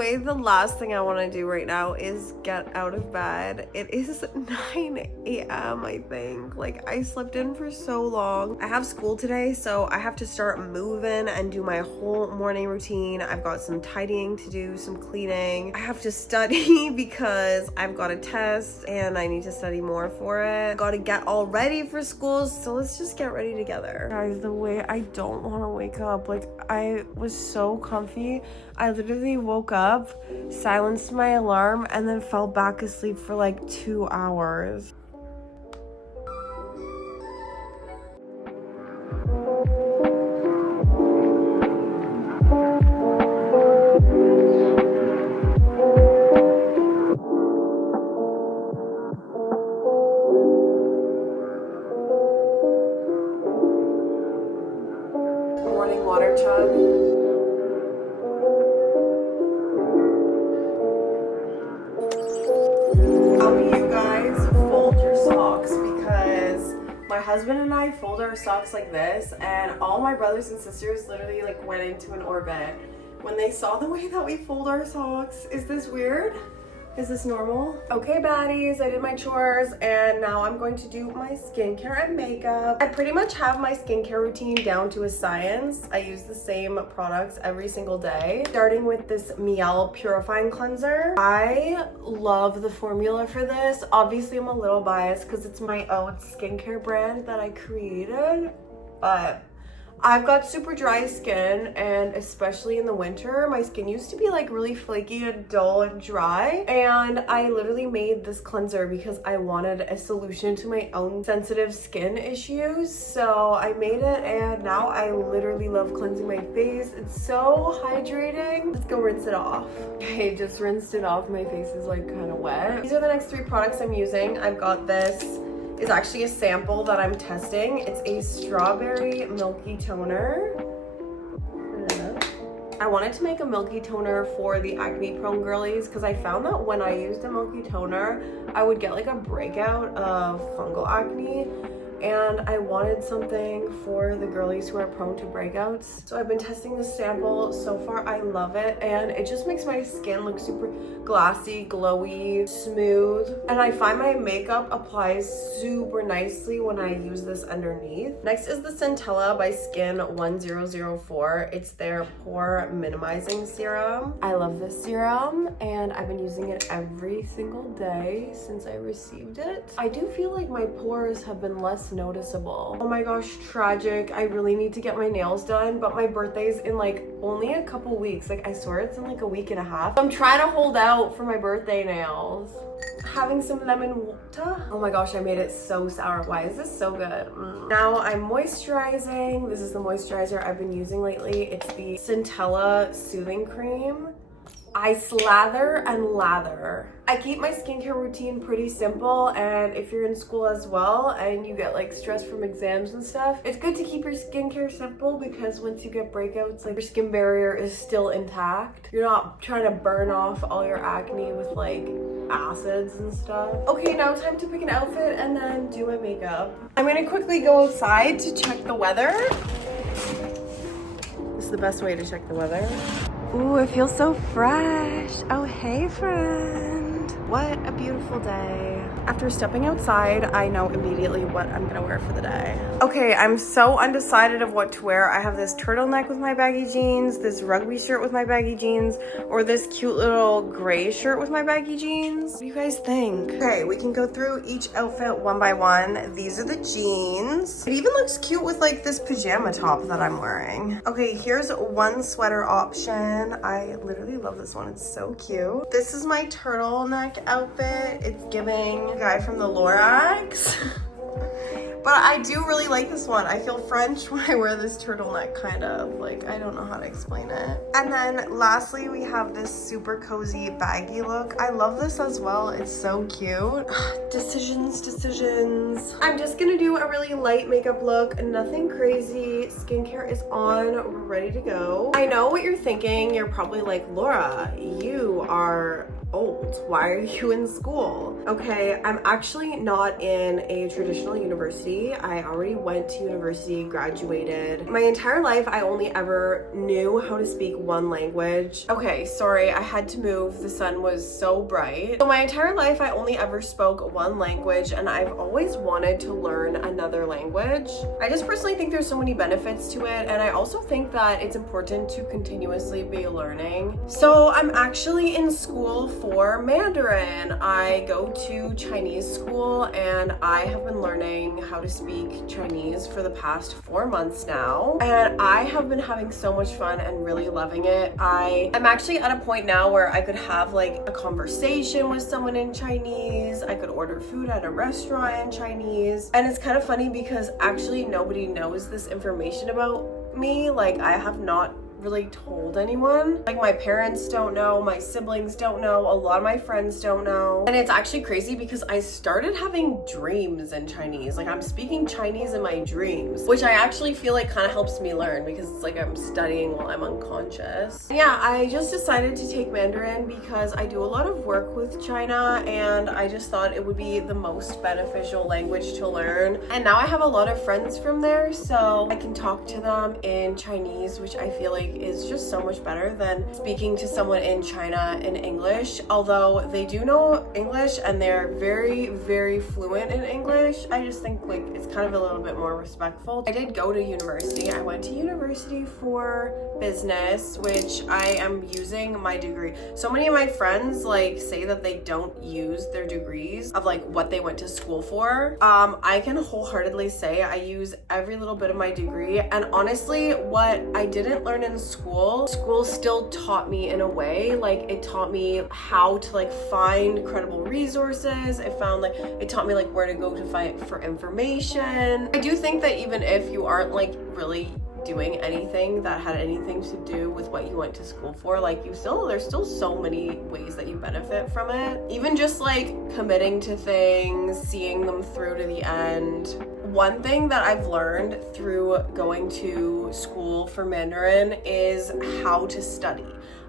way, the last thing I want to do right now is get out of bed. It is 9 a.m. I think. Like, I slept in for so long. I have school today, so I have to start moving and do my whole morning routine. I've got some tidying to do, some cleaning. I have to study because I've got a test and I need to study more for it. Got to get all ready for school, so let's just get ready together. Guys, the way I don't want to wake up, like, I was so comfy. I literally woke up, silenced my alarm, and then fell back asleep for like 2 hours. Morning water chug. My husband and I fold our socks like this, and all my brothers and sisters literally like went into an orbit when they saw the way that we fold our socks. Is this weird? Is this normal? Okay, baddies, I did my chores and now I'm going to do my skincare and makeup. I pretty much have my skincare routine down to a science. I use the same products every single day, starting with this Miel Purifying Cleanser. I love the formula for this. Obviously, I'm a little biased because it's my own skincare brand that I created, but I've got super dry skin, and especially in the winter, my skin used to be like really flaky and dull and dry, and I literally made this cleanser because I wanted a solution to my own sensitive skin issues. So I made it, and now I literally love cleansing my face. It's so hydrating. Let's go rinse it off. Okay, just rinsed it off. My face is like kind of wet. These are the next 3 products I'm using. I've got this. Is actually a sample that I'm testing. It's a strawberry milky toner. I wanted to make a milky toner for the acne prone girlies because I found that when I used a milky toner, I would get like a breakout of fungal acne, and I wanted something for the girlies who are prone to breakouts. So I've been testing this sample. So far, I love it, and it just makes my skin look super glassy, glowy, smooth, and I find my makeup applies super nicely when I use this underneath. Next is the Centella by Skin 1004. It's their pore minimizing serum. I love this serum, and I've been using it every single day since I received it. I do feel like my pores have been less noticeable. Oh my gosh, tragic. I really need to get my nails done, but my birthday's in like only a couple weeks. Like, I swear it's in like a week and a half. I'm trying to hold out for my birthday nails. Having some lemon water. Oh my gosh, I made it so sour. Why is this so good? Now I'm moisturizing. This is the moisturizer I've been using lately. It's the Centella Soothing Cream. I slather and lather. I keep my skincare routine pretty simple, and if you're in school as well and you get like stressed from exams and stuff, it's good to keep your skincare simple because once you get breakouts, like, your skin barrier is still intact. You're not trying to burn off all your acne with like acids and stuff. Okay, now time to pick an outfit and then do my makeup. I'm gonna quickly go outside to check the weather. This is the best way to check the weather. Ooh, it feels so fresh. Oh, hey, friend. What a beautiful day. After stepping outside, I know immediately what I'm gonna wear for the day. Okay, I'm so undecided of what to wear. I have this turtleneck with my baggy jeans, this rugby shirt with my baggy jeans, or this cute little gray shirt with my baggy jeans. What do you guys think? Okay, we can go through each outfit one by one. These are the jeans. It even looks cute with like this pajama top that I'm wearing. Okay, here's one sweater option. I literally love this one. It's so cute. This is my turtleneck outfit. It's giving guy from the Lorax. But I do really like this one. I feel French when I wear this turtleneck, kind of. Like, I don't know how to explain it. And then lastly, we have this super cozy baggy look. I love this as well. It's so cute. Decisions. I'm just gonna do a really light makeup look. Nothing crazy. Skincare is on. We're ready to go. I know what you're thinking. You're probably like, Laura, you are old. Why are you in school? Okay, I'm actually not in a traditional university. university. I already went to university, graduated. My entire life, I only ever knew how to speak one language. Okay, sorry, I had to move. The sun was so bright. So my entire life, I only ever spoke one language, and I've always wanted to learn another language. I just personally think there's so many benefits to it, and I also think that it's important to continuously be learning. So I'm actually in school for Mandarin. I go to Chinese school, and I have been learning how to speak Chinese for the past 4 months now, and I have been having so much fun and really loving it. I'm actually at a point now where I could have like a conversation with someone in Chinese. I could order food at a restaurant in Chinese, and it's kind of funny because actually nobody knows this information about me. Like, I have not really told anyone. Like, my parents don't know, my siblings don't know, a lot of my friends don't know. And it's actually crazy because I started having dreams in Chinese. Like, I'm speaking Chinese in my dreams, which I actually feel like kind of helps me learn because it's like I'm studying while I'm unconscious. Yeah, I just decided to take Mandarin because I do a lot of work with China, and I just thought it would be the most beneficial language to learn. And now I have a lot of friends from there, so I can talk to them in Chinese, which I feel like is just so much better than speaking to someone in China in English. Although they do know English and they're very, very fluent in English, I just think like it's kind of a little bit more respectful. I did go to university. I went to university for business, which I am using my degree. So many of my friends like say that they don't use their degrees of like what they went to school for. I can wholeheartedly say I use every little bit of my degree, and honestly what I didn't learn in school still taught me in a way. Like, it taught me how to like find credible resources. It taught me like where to go to find for information. I do think that even if you aren't like really doing anything that had anything to do with what you went to school for, like there's still so many ways that you benefit from it. Even just like committing to things, seeing them through to the end. One thing that I've learned through going to school for Mandarin is how to study.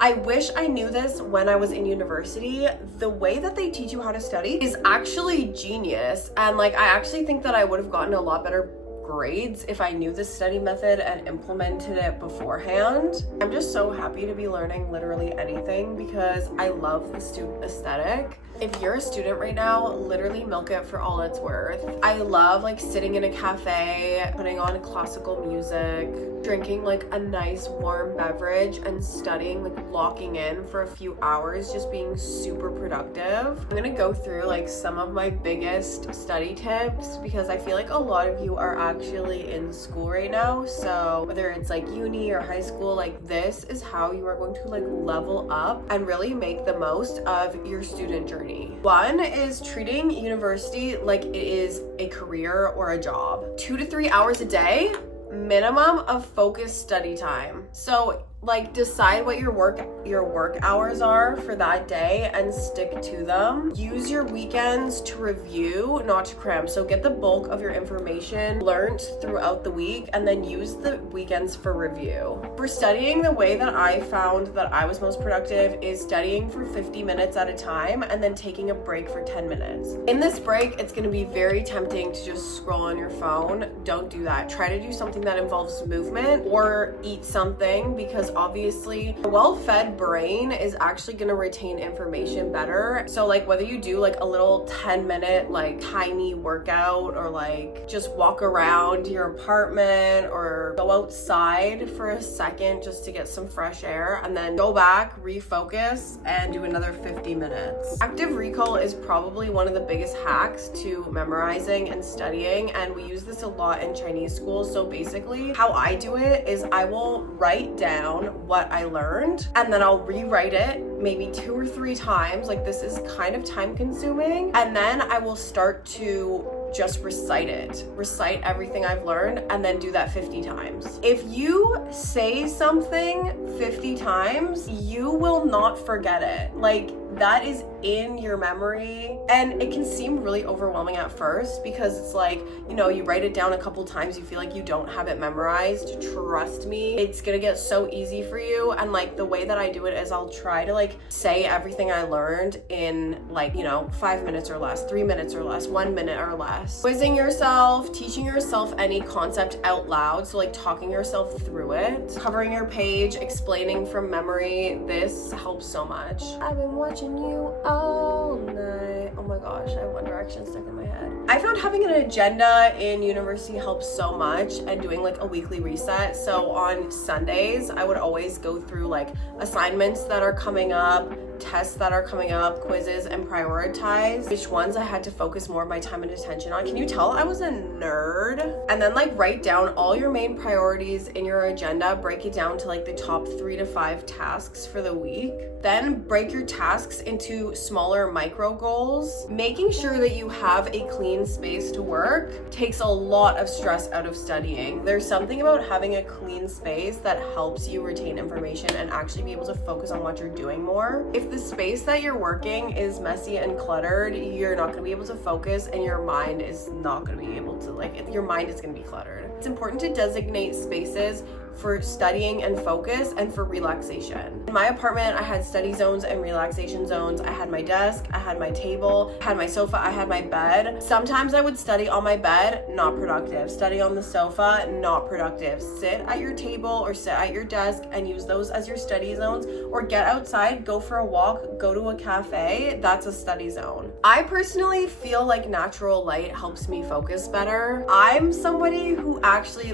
I wish I knew this when I was in university. The way that they teach you how to study is actually genius, and like I actually think that I would have gotten a lot better grades if I knew this study method and implemented it beforehand. I'm just so happy to be learning literally anything because I love the student aesthetic. If you're a student right now, literally milk it for all it's worth. I love like sitting in a cafe, putting on classical music, drinking like a nice warm beverage and studying, like locking in for a few hours, just being super productive. I'm gonna go through like some of my biggest study tips because I feel like a lot of you are actually in school right now. So whether it's like uni or high school, like this is how you are going to like level up and really make the most of your student journey. One is treating university like it is a career or a job. 2 to 3 hours a day minimum of focused study time. So like decide what your work hours are for that day and stick to them. Use your weekends to review, not to cram. So get the bulk of your information learned throughout the week and then use the weekends for review. For studying, the way that I found that I was most productive is studying for 50 minutes at a time and then taking a break for 10 minutes. In this break, it's going to be very tempting to just scroll on your phone. Don't do that. Try to do something that involves movement or eat something, because obviously a well-fed brain is actually going to retain information better. So like whether you do like a little 10-minute like tiny workout or like just walk around your apartment or go outside for a second just to get some fresh air and then go back, refocus, and do another 50 minutes. Active recall is probably one of the biggest hacks to memorizing and studying, and we use this a lot in Chinese school. So basically how I do it is I will write down what I learned and then I'll rewrite it maybe 2 or 3 times. Like this is kind of time consuming, and then I will start to just recite everything I've learned and then do that 50 times. If you say something 50 times, you will not forget it. Like that is in your memory. And it can seem really overwhelming at first because it's like, you know, you write it down a couple times, you feel like you don't have it memorized. Trust me, it's gonna get so easy for you. And like the way that I do it is I'll try to like say everything I learned in like, you know, 5 minutes or less, 3 minutes or less, 1 minute or less. Quizzing yourself, teaching yourself any concept out loud, so like talking yourself through it, covering your page, explaining from memory. This helps so much. I've been watching you all night. Oh my gosh, I have One Direction stuck in my head. I found having an agenda in university helps so much, and doing like a weekly reset. So on Sundays, I would always go through like assignments that are coming up, tests that are coming up, quizzes, and prioritize which ones I had to focus more of my time and attention on. Can you tell I was a nerd? And then like write down all your main priorities in your agenda, break it down to like the top 3 to 5 tasks for the week. Then break your tasks into smaller micro goals. Making sure that you have a clean space to work takes a lot of stress out of studying. There's something about having a clean space that helps you retain information and actually be able to focus on what you're doing more. If the space that you're working is messy and cluttered, you're not going to be able to focus, and your mind is not going to be able to, like, your mind is going to be cluttered. It's important to designate spaces for studying and focus and for relaxation. In my apartment, I had study zones and relaxation zones. I had my desk, I had my table, I had my sofa, I had my bed. Sometimes I would study on my bed, not productive. Study on the sofa, not productive. Sit at your table or sit at your desk and use those as your study zones, or get outside, go for a walk, go to a cafe. That's a study zone. I personally feel like natural light helps me focus better. I'm somebody who actually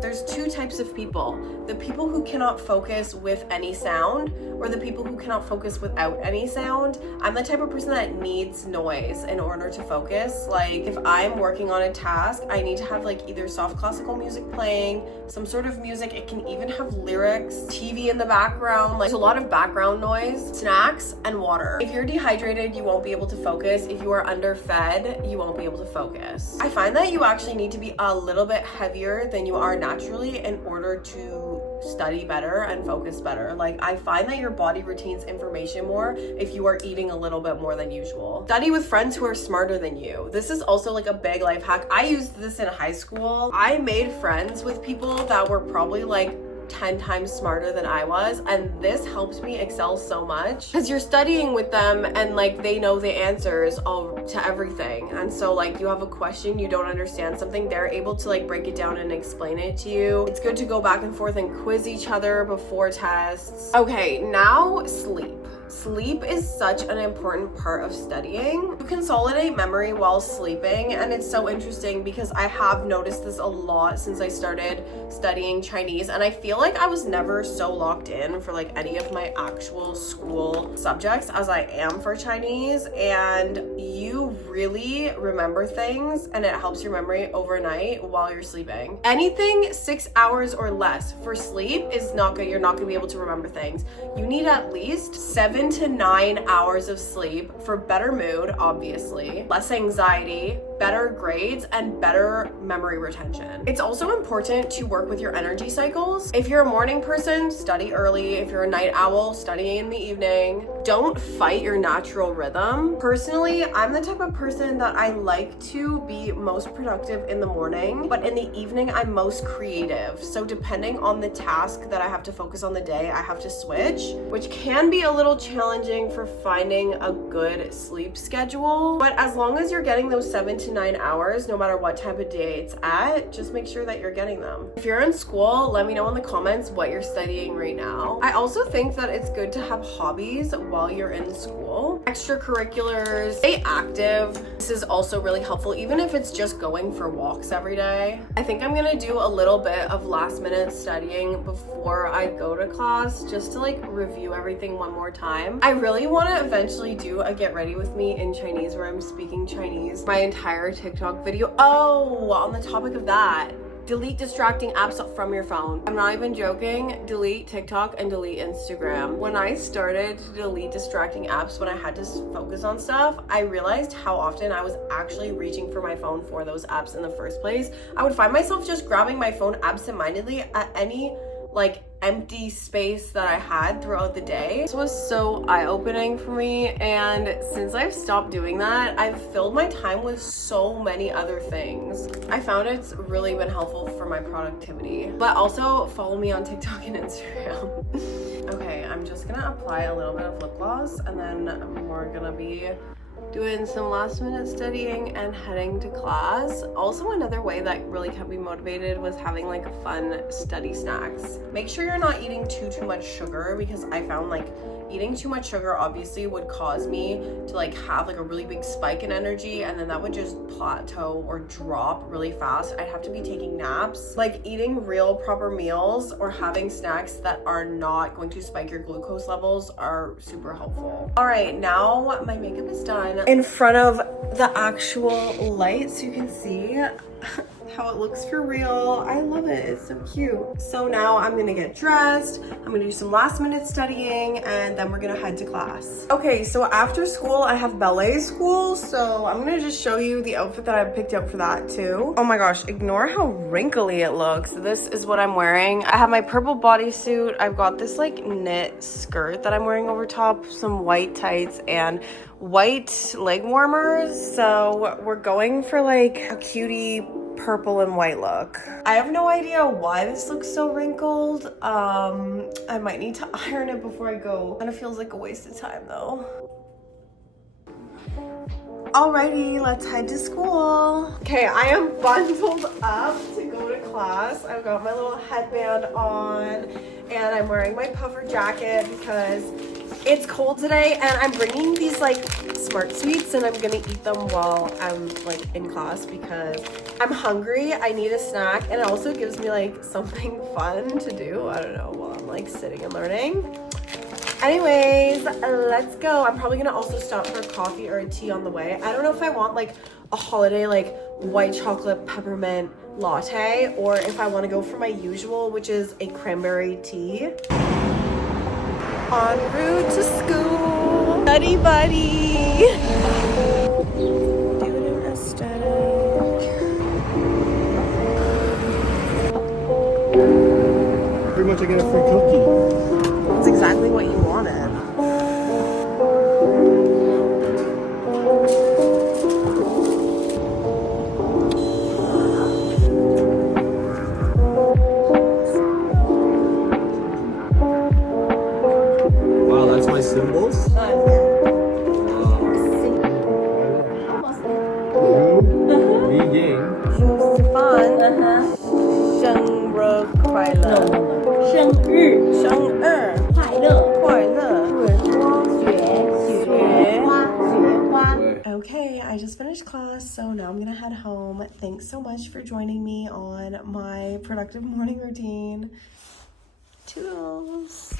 there's 2 types of people. The people who cannot focus with any sound, or the people who cannot focus without any sound. I'm the type of person that needs noise in order to focus. Like if I'm working on a task, I need to have like either soft classical music playing, some sort of music. It can even have lyrics, TV in the background. Like there's a lot of background noise, snacks, and water. If you're dehydrated, you won't be able to focus. If you are underfed, you won't be able to focus. I find that you actually need to be a little bit heavier than you are naturally in order to study better and focus better. Like I find that your body retains information more if you are eating a little bit more than usual. Study with friends who are smarter than you. This is also like a big life hack. I used this in high school. I made friends with people that were probably like 10 times smarter than I was, and this helps me excel so much because you're studying with them and like they know the answers all to everything. And so like you have a question, you don't understand something, they're able to like break it down and explain it to you. It's good to go back and forth and quiz each other before tests. Okay, now sleep. Sleep is such an important part of studying. You consolidate memory while sleeping, and it's so interesting because I have noticed this a lot since I started studying Chinese, and I feel like I was never so locked in for like any of my actual school subjects as I am for Chinese. And you really remember things, and it helps your memory overnight while you're sleeping. Anything 6 hours or less for sleep is not good. You're not gonna be able to remember things. You need at least 7 to 9 hours of sleep for better mood, obviously, less anxiety, better grades, and better memory retention. It's also important to work with your energy cycles. If you're a morning person, study early. If you're a night owl, study in the evening. Don't fight your natural rhythm. Personally, I'm the type of person that I like to be most productive in the morning, but in the evening, I'm most creative. So depending on the task that I have to focus on the day, I have to switch, which can be a little challenging for finding a good sleep schedule. But as long as you're getting those 7 to 9 hours, no matter what time of day it's at, just make sure that you're getting them. If you're in school, let me know in the comments what you're studying right now. I also think that it's good to have hobbies while you're in school. Extracurriculars, stay active. This is also really helpful, even if it's just going for walks every day. I think I'm gonna do a little bit of last minute studying before I go to class, just to like review everything one more time. I really want to eventually do a get ready with me in Chinese where I'm speaking Chinese. My entire TikTok video. Oh, on the topic of that, delete distracting apps from your phone. I'm not even joking. Delete TikTok and delete Instagram. When I started to delete distracting apps when I had to focus on stuff, I realized how often I was actually reaching for my phone for those apps in the first place. I would find myself just grabbing my phone absentmindedly at any like empty space that I had throughout the day. This was so eye-opening for me, and since I've stopped doing that, I've filled my time with so many other things. I found it's really been helpful for my productivity. But also follow me on TikTok and Instagram. Okay, I'm just gonna apply a little bit of lip gloss, and then we're gonna be doing some last minute studying and heading to class. Also, another way that really kept me motivated was having like fun study snacks. Make sure you're not eating too much sugar, because I found like eating too much sugar obviously would cause me to like have like a really big spike in energy, and then that would just plateau or drop really fast. I'd have to be taking naps. Like eating real proper meals or having snacks that are not going to spike your glucose levels are super helpful. All right, now my makeup is done in front of the actual light so you can see how it looks for real. I love it, it's so cute. So now I'm gonna get dressed, I'm gonna do some last minute studying, and then we're gonna head to class. Okay, so after school I have ballet school, so I'm gonna just show you the outfit that I picked up for that too. Oh my gosh, ignore how wrinkly it looks. This is what I'm wearing. I have my purple bodysuit, I've got this like knit skirt that I'm wearing over top, some white tights, and white leg warmers. So we're going for like a cutie purple and white look. I have no idea why this looks so wrinkled. I might need to iron it before I go. Kind of feels like a waste of time though. Alrighty, let's head to school. Okay, I am bundled up to go to class. I've got my little headband on, and I'm wearing my puffer jacket because it's cold today, and I'm bringing these like Smart Sweets, and I'm gonna eat them while I'm like in class because I'm hungry. I need a snack, and it also gives me like something fun to do. I don't know, while I'm like sitting and learning. Anyways, let's go. I'm probably gonna also stop for a coffee or a tea on the way. I don't know if I want like a holiday like white chocolate peppermint latte, or if I want to go for my usual, which is a cranberry tea. En route to school. Buddy buddy. Doing an aesthetic. Pretty much I get a free cookie. That's exactly what you wanted. Wow, that's my symbols? Okay, I just finished class, so now I'm gonna head home. Thanks so much for joining me on my productive morning routine. Toodles.